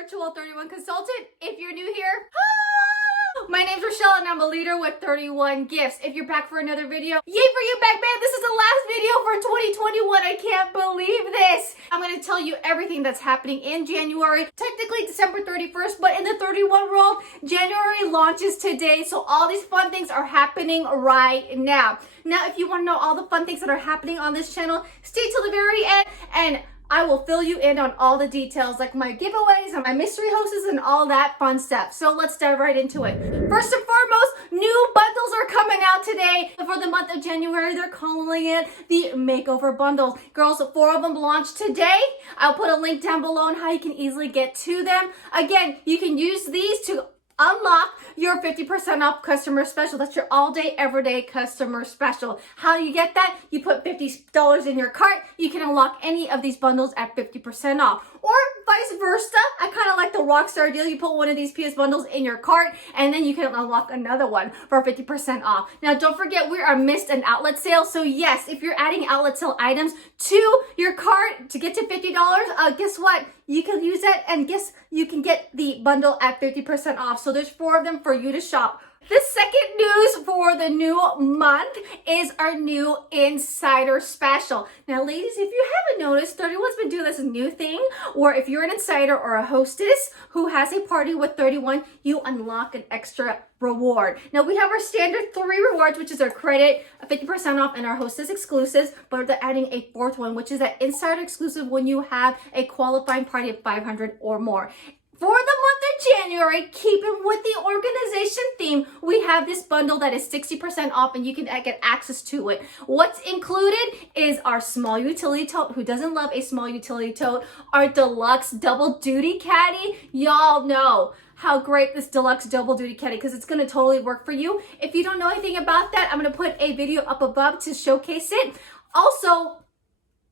virtual 31 consultant. If you're new here, my name's Rochelle and I'm a leader with 31 gifts. If you're back for another video, yay for you back, man. This is the last video for 2021. I can't believe this. I'm going to tell you everything that's happening in January. Technically December 31st, but in the 31 world, January launches today. So all these fun things are happening right now. Now, if you want to know all the fun things that are happening on this channel, stay till the very end and I will fill you in on all the details, like my giveaways and my mystery hosts and all that fun stuff. So let's dive right into it. First and foremost, new bundles are coming out today. For the month of January, they're calling it the Makeover bundles. Girls, 4 of them launched today. I'll put a link down below on how you can easily get to them. Again, you can use these to unlock your 50% off customer special. That's your all day, everyday customer special. How do you get that? You put $50 in your cart. You can unlock any of these bundles at 50% off. Or vice versa. I kind of like the Rockstar deal. You put one of these PS bundles in your cart and then you can unlock another one for 50% off. Now, don't forget, we are missed an outlet sale. So yes, if you're adding outlet sale items to your cart to get to $50, guess what? You can use that and guess you can get the bundle at 50% off. So there's 4 of them for you to shop. The second news for the new month is our new insider special. Now, ladies, if you haven't noticed, 31's been doing this new thing where if you're an insider or a hostess who has a party with 31, you unlock an extra reward. Now, we have our standard 3 rewards, which is our credit, 50% off, and our hostess exclusives, but they're adding a 4th one, which is that insider exclusive when you have a qualifying party of 500 or more. For the month of January, keeping with the organization theme, we have this bundle that is 60% off and you can get access to it. What's included is our small utility tote. Who doesn't love a small utility tote? Our deluxe double duty caddy. Y'all know how great this deluxe double duty caddy, because it's going to totally work for you. If you don't know anything about that, I'm going to put a video up above to showcase it. Also,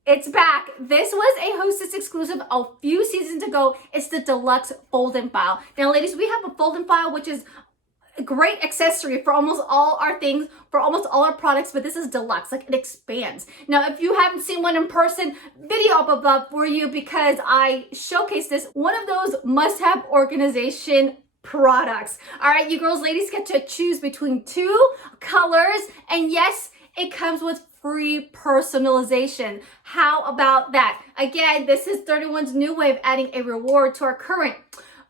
it's back. This was a hostess exclusive a few seasons ago. It's the deluxe fold-in file. Now, ladies, we have a fold-in file, which is a great accessory for almost all our things, for almost all our products, but this is deluxe. Like, it expands. Now, if you haven't seen one in person, video up above for you because I showcased this. One of those must-have organization products. All right, you girls, ladies get to choose between 2 colors, and yes, it comes with free personalization. How about that? Again, this is 31's new way of adding a reward to our current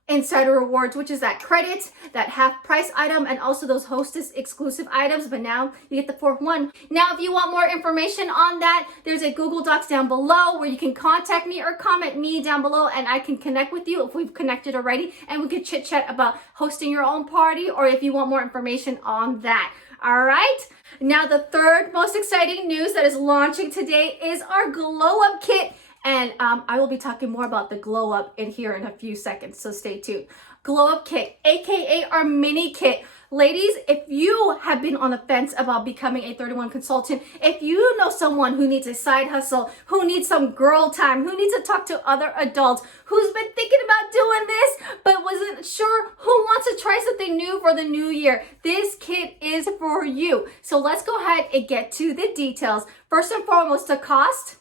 insider rewards, which is that credit, that half price item, and also those hostess exclusive items. But now you get the 4th one. Now, if you want more information on that, there's a Google Docs down below where you can contact me or comment me down below and I can connect with you if we've connected already, and we could chit chat about hosting your own party or if you want more information on that. All right. Now, the third most exciting news that is launching today is our Glow Up Kit. And I will be talking more about the Glow Up in here in a few seconds, so stay tuned. Glow Up Kit, aka our mini kit. Ladies, if you have been on the fence about becoming a 31 consultant, if you know someone who needs a side hustle, who needs some girl time, who needs to talk to other adults, who's been thinking about doing this but wasn't sure, who wants to try something new for the new year, this kit is for you. So let's go ahead and get to the details. First and foremost, the cost.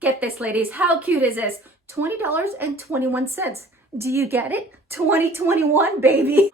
Get this, ladies. How cute is this? $20.21. Do you get it? 2021, baby.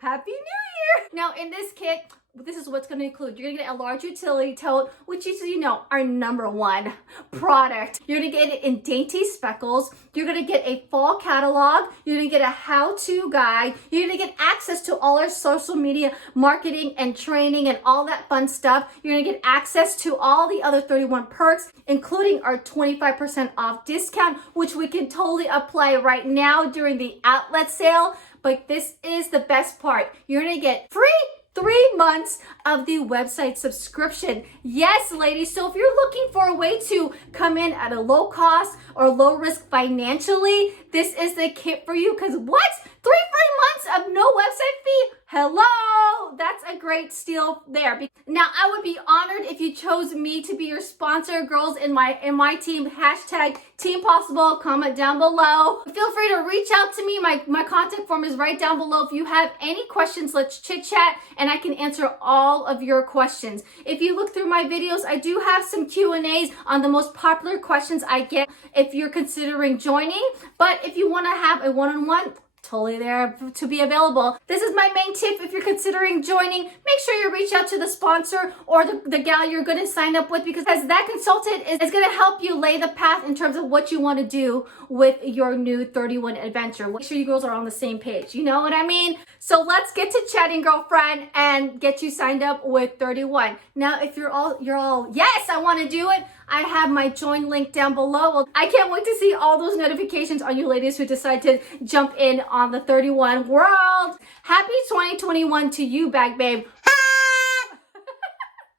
Happy New Year! Now, in this kit, this is what's going to include. You're going to get a large utility tote, which is, you know, our #1 product. You're going to get it in dainty speckles. You're going to get a fall catalog. You're going to get a how-to guide. You're going to get access to all our social media marketing and training and all that fun stuff. You're going to get access to all the other 31 perks, including our 25% off discount, which we can totally apply right now during the outlet sale. But this is the best part. You're going to get free 3 months of the website subscription. Yes, ladies. So if you're looking for a way to come in at a low cost or low risk financially, this is the kit for you. Because what? 3 free months of no website fee? Hello! That's a great great steal there. Now, I would be honored if you chose me to be your sponsor, girls, in my team. Hashtag Team Possible. Comment down below. Feel free to reach out to me. My contact form is right down below. If you have any questions, let's chit chat and I can answer all of your questions. If you look through my videos, I do have some Q&As on the most popular questions I get if you're considering joining. But if you want to have a one-on-one, totally there to be available. This is my main tip. If you're considering joining, make sure you reach out to the sponsor or the gal you're going to sign up with, because as that consultant is going to help you lay the path in terms of what you want to do with your new 31 adventure. Make sure you girls are on the same page. You know what I mean? So let's get to chatting, girlfriend, and get you signed up with 31. Now, if you're all, yes, I want to do it. I have my join link down below. Well, I can't wait to see all those notifications on you ladies who decide to jump in on the 31 world. Happy 2021 to you, Bag Babe.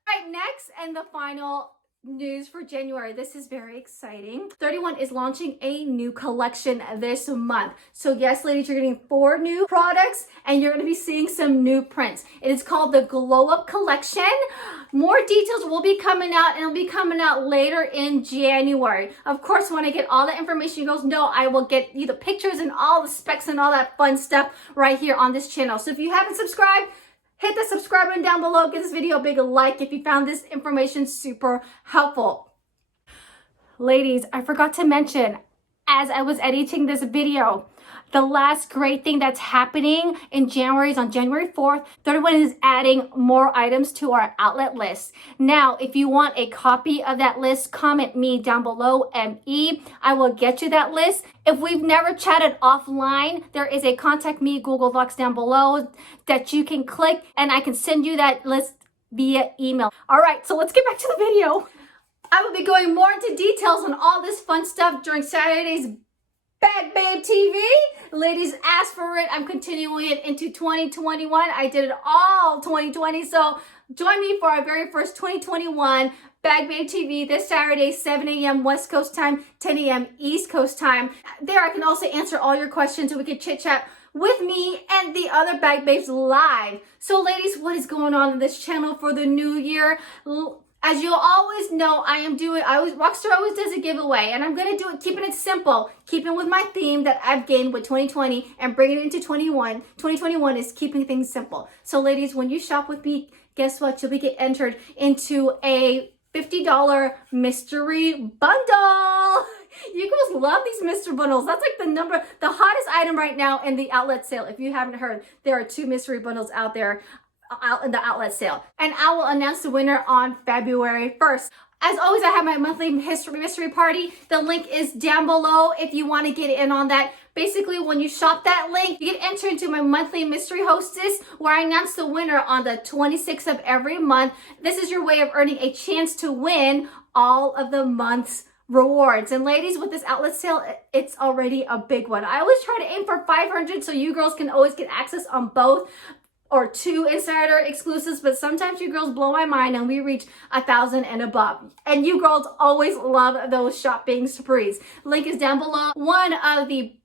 Right, next and the final news for January. This is very exciting. 31 is launching a new collection this month. So yes, ladies, you're getting 4 new products and you're going to be seeing some new prints. It is called the Glow Up Collection. More details will be coming out and it'll be coming out later in January. Of course, when I get all the information, you guys know I will get you the pictures and all the specs and all that fun stuff right here on this channel. So if you haven't subscribed, hit the subscribe button down below. Give this video a big like if you found this information super helpful. Ladies, I forgot to mention, as I was editing this video, the last great thing that's happening in January is on January 4th, 31 is adding more items to our outlet list. Now, if you want a copy of that list, comment me down below, ME. I will get you that list. If we've never chatted offline, there is a contact me Google Docs down below that you can click and I can send you that list via email. All right, so let's get back to the video. I will be going more into details on all this fun stuff during Saturday's Bag Babe TV. Ladies, asked for it. I'm continuing it into 2021. I did it all 2020. So join me for our very first 2021 Bag Babe TV this Saturday, 7 a.m. West Coast time, 10 a.m. East Coast time. There I can also answer all your questions and we can chit chat with me and the other Bag Babes live. So ladies, what is going on in this channel for the new year? As you always know, Rockstar always does a giveaway, and I'm going to do it keeping it simple, keeping with my theme that I've gained with 2020 and bringing it into 21. 2021 is keeping things simple. So ladies, when you shop with me, guess what? You'll be get entered into a $50 mystery bundle. You girls love these mystery bundles. That's like the hottest item right now in the outlet sale. If you haven't heard, there are 2 mystery bundles out there out in the outlet sale, and I will announce the winner on February 1st. As always, I have my monthly mystery party. The link is down below if you want to get in on that. Basically, when you shop that link, you get entered into my monthly mystery hostess where I announce the winner on the 26th of every month. This is your way of earning a chance to win all of the month's rewards. And ladies, with this outlet sale, it's already a big one. I always try to aim for 500 so you girls can always get access on both, or 2 insider exclusives, but sometimes you girls blow my mind and we reach 1,000 and above. And you girls always love those shopping sprees. Link is down below. One of the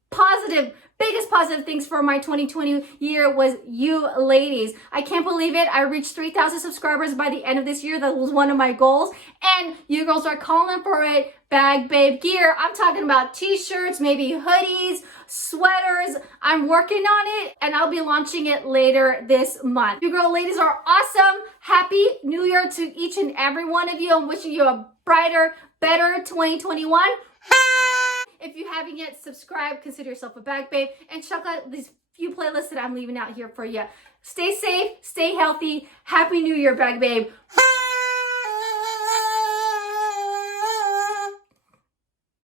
biggest positive things for my 2020 year was you ladies. I can't believe it. I reached 3,000 subscribers by the end of this year. That was one of my goals. And you girls are calling for it. Bag Babe gear. I'm talking about t-shirts, maybe hoodies, sweaters. I'm working on it and I'll be launching it later this month. You girl ladies are awesome. Happy New Year to each and every one of you. I'm wishing you a brighter, better 2021. If you haven't yet subscribed, consider yourself a Bag Babe and check out these few playlists that I'm leaving out here for you. Stay safe, stay healthy. Happy New Year, Bag Babe.